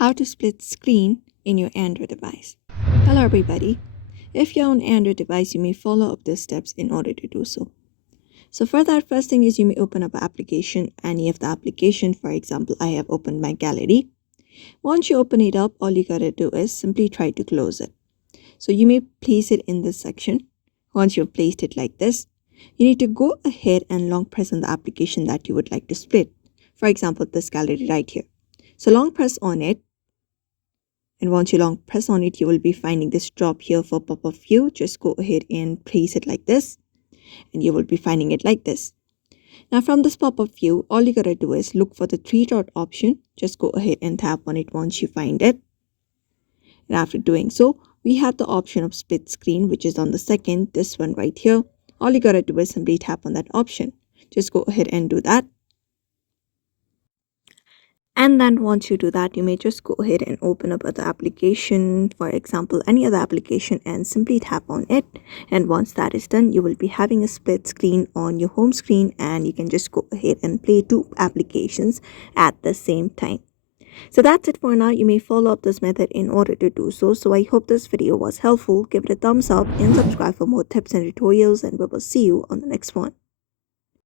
How to split screen in your Android device. Hello everybody. If you're on Android device, you may follow up these steps in order to do so. So for that, first thing is you may open up an application, any of the application. For example, I have opened my gallery. Once you open it up, all you gotta do is simply try to close it. So you may place it in this section. Once you've placed it like this, you need to go ahead and long press on the application that you would like to split. For example, this gallery right here. So long press on it. And once you long press on it, you will be finding this drop here for pop-up view. Just go ahead and place it like this. And you will be finding it like this. Now from this pop-up view, all you gotta do is look for the three dot option. Just go ahead and tap on it once you find it. And after doing so, we have the option of split screen, which is on the second, this one right here. All you gotta do is simply tap on that option. Just go ahead and do that. And then once you do that, you may just go ahead and open up other application, for example, any other application, and simply tap on it. And once that is done, you will be having a split screen on your home screen, and you can just go ahead and play two applications at the same time. So that's it for now. You may follow up this method in order to do so. So I hope this video was helpful. Give it a thumbs up and subscribe for more tips and tutorials, and we will see you on the next one.